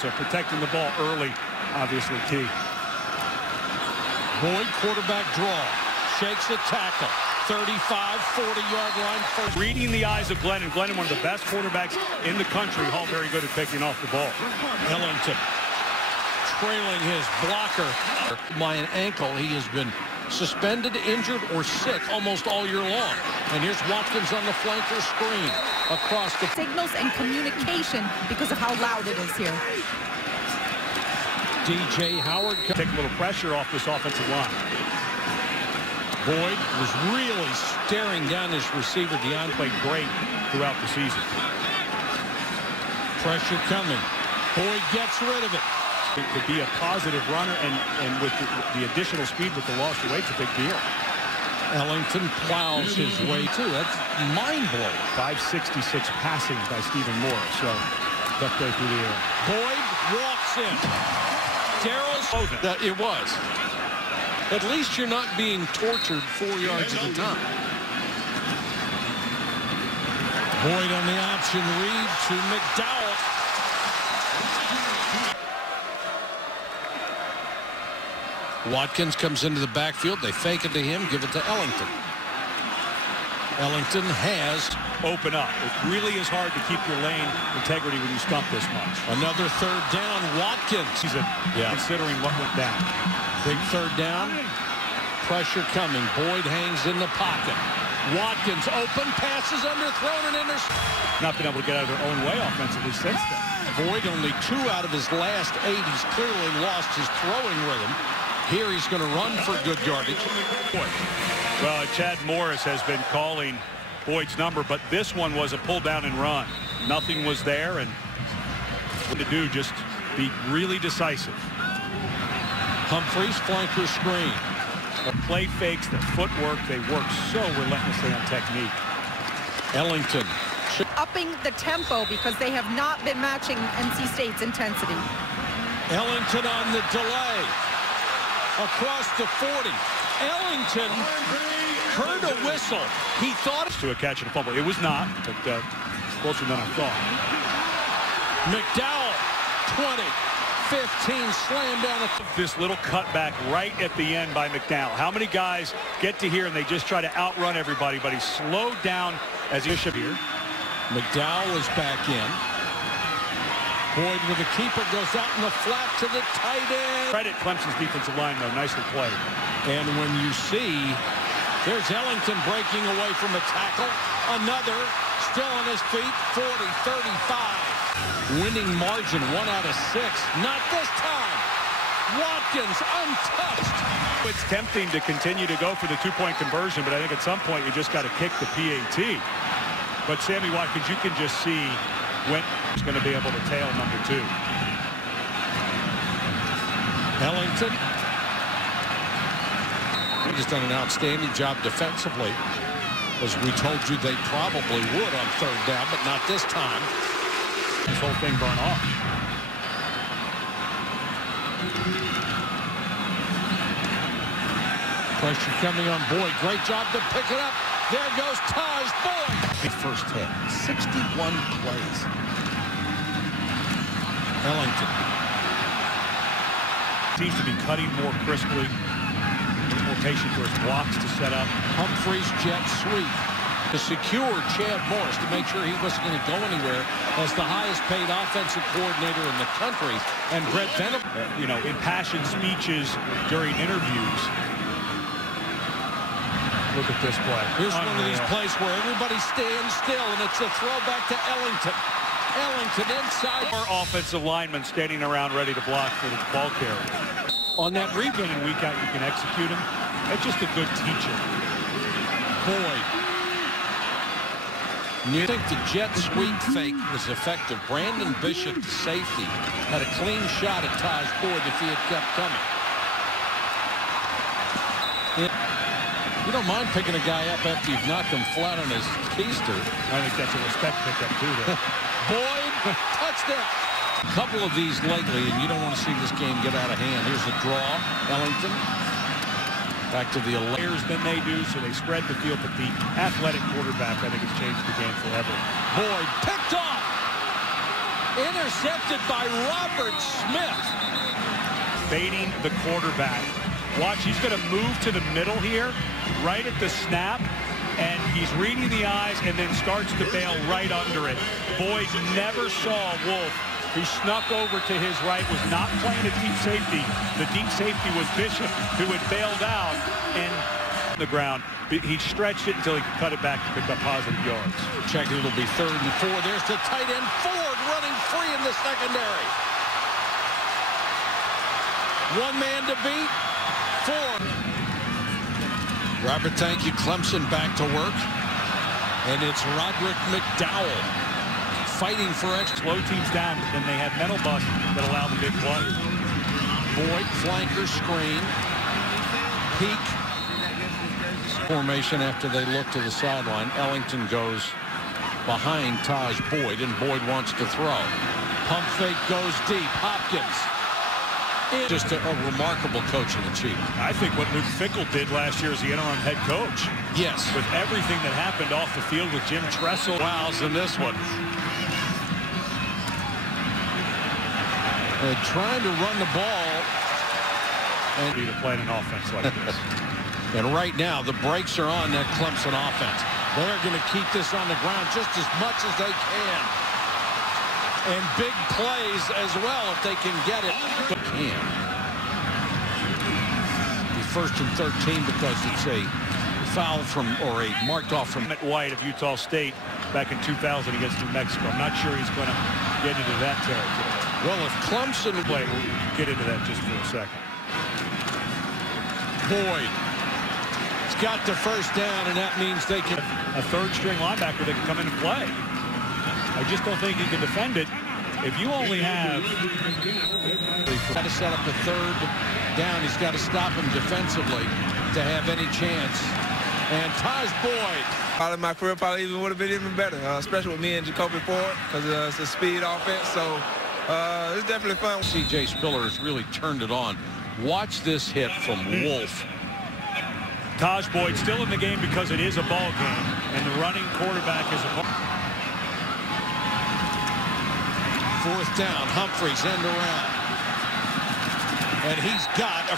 So protecting the ball early, obviously key. Boyd, quarterback draw. Shakes a tackle. 35, 40-yard line. First. Reading the eyes of Glennon. Glennon, one of the best quarterbacks in the country. Hall very good at picking off the ball. Ellington trailing his blocker by an ankle. He has been suspended, injured, or sick almost all year long. And here's Watkins on the flanker screen across the signals and communication because of how loud it is here. DJ Howard take a little pressure off this offensive line. Boyd was really staring down his receiver. Deion played great throughout the season. Pressure coming. Boyd gets rid of it. It could be a positive runner, and with the additional speed with the lost weight, it's a big deal. Ellington plows his way too. That's mind-blowing. 566 passing by Stephen Morris. So tough day through the air. Boyd walks in. Darrell's it was. At least you're not being tortured 4 yards at a time. Boyd on the option read to McDowell. Watkins comes into the backfield. They fake it to him, give it to Ellington. Ellington has open up. It really is hard to keep your lane integrity when you stump this much. Another third down. Watkins. He's considering what went down. Big third down. Pressure coming. Boyd hangs in the pocket. Watkins open, passes underthrown and intercepted. Not been able to get out of their own way offensively since then. Boyd only 2 out of his last 8. He's clearly lost his throwing rhythm. Here he's going to run for good yardage. Well, Chad Morris has been calling Boyd's number, but this one was a pull down and run. Nothing was there, and what to do, just be really decisive. Humphreys, flanker screen. The play fakes, the footwork, they work so relentlessly on technique. Ellington. Upping the tempo because they have not been matching NC State's intensity. Ellington on the delay. Across the 40. Ellington heard a whistle. He thought it to a catch and a fumble. It was not, but closer than I thought. McDowell, 20, 15, slam down. This little cutback right at the end by McDowell. How many guys get to here and they just try to outrun everybody, but he's slowed down as he should here. McDowell is back in. Boyd with the keeper goes out in the flat to the tight end. Credit Clemson's defensive line, though. Nicely played. And when you see, there's Ellington breaking away from a tackle. Another still on his feet. 40, 35. Winning margin, 1 out of 6. Not this time. Watkins untouched. It's tempting to continue to go for the 2-point conversion, but I think at some point you just got to kick the PAT. But Sammy Watkins, you can just see when he's going to be able to tail number 2. Ellington. He's done an outstanding job defensively. As we told you they probably would on third down, but not this time. This whole thing burn off. Pressure coming on Boyd. Great job to pick it up. There goes Taj Boyd. The first hit. 61 plays. Ellington. Seems to be cutting more crisply. Rotation for his blocks to set up. Humphreys jet sweep to secure Chad Morris to make sure he wasn't going to go anywhere as the highest paid offensive coordinator in the country. And Brett Venables, impassioned speeches during interviews. Look at this play. Here's one of these plays where everybody stands still, and it's a throwback to Ellington. Ellington inside. Our offensive linemen standing around ready to block for the ball carrier. On that rebound and week out, you can execute him. That's just a good teacher. Boyd. You think the jet sweep fake was effective? Brandon Bishop, the safety, had a clean shot at Taj Boyd if he had kept coming. You don't mind picking a guy up after you've knocked him flat on his keister. I think that's a respect pickup too, though. Boyd, touchdown. A couple of these lately, and you don't want to see this game get out of hand. Here's a draw. Ellington. Back to the players than they do, so they spread the field. But the athletic quarterback, I think, has changed the game forever. Boyd picked off. Intercepted by Robert Smith. Baiting the quarterback. Watch, he's going to move to the middle here, right at the snap, and he's reading the eyes and then starts to bail right under it. Boyd never saw Wolff, who snuck over to his right, was not playing a deep safety. The deep safety was Bishop, who had bailed out and the ground. He stretched it until he could cut it back to pick up positive yards. Check it, it'll be 3rd and 4. There's the tight end Ford running free in the secondary. One man to beat. Ford. Robert, thank you. Clemson back to work. And it's Roderick McDowell fighting for extra. Slow teams down, but then they have mental bust that allow the big play. Boyd, flanker screen. Peak. Formation after they look to the sideline. Ellington goes behind Taj Boyd, and Boyd wants to throw. Pump fake goes deep. Hopkins. Just a remarkable coaching achievement. I think what Luke Fickell did last year as the interim head coach. Yes. With everything that happened off the field with Jim Tressel. Wows in this one. Trying to run the ball. And to play an offense like this. And right now, the brakes are on that Clemson offense. They're going to keep this on the ground just as much as they can. And big plays as well if they can get it. Can. Be 1st and 13 because it's a foul from, or a marked off from White of Utah State back in 2000 against New Mexico. I'm not sure he's going to get into that territory. Well, if Clemson play, we'll get into that just for a second. Boyd. He's got the 1st down, and that means they can. A 3rd-string linebacker that can come in and play. I just don't think he can defend it. If you only have... Got to set up the 3rd down. He's got to stop him defensively to have any chance. And Taj Boyd. Probably my career probably even would have been even better, especially with me and Jacoby Ford, because it's a speed offense. So it's definitely fun. C.J. Spiller has really turned it on. Watch this hit from Wolff. Taj Boyd still in the game because it is a ball game, and the running quarterback is a... 4th down, Humphreys end around. And he's got a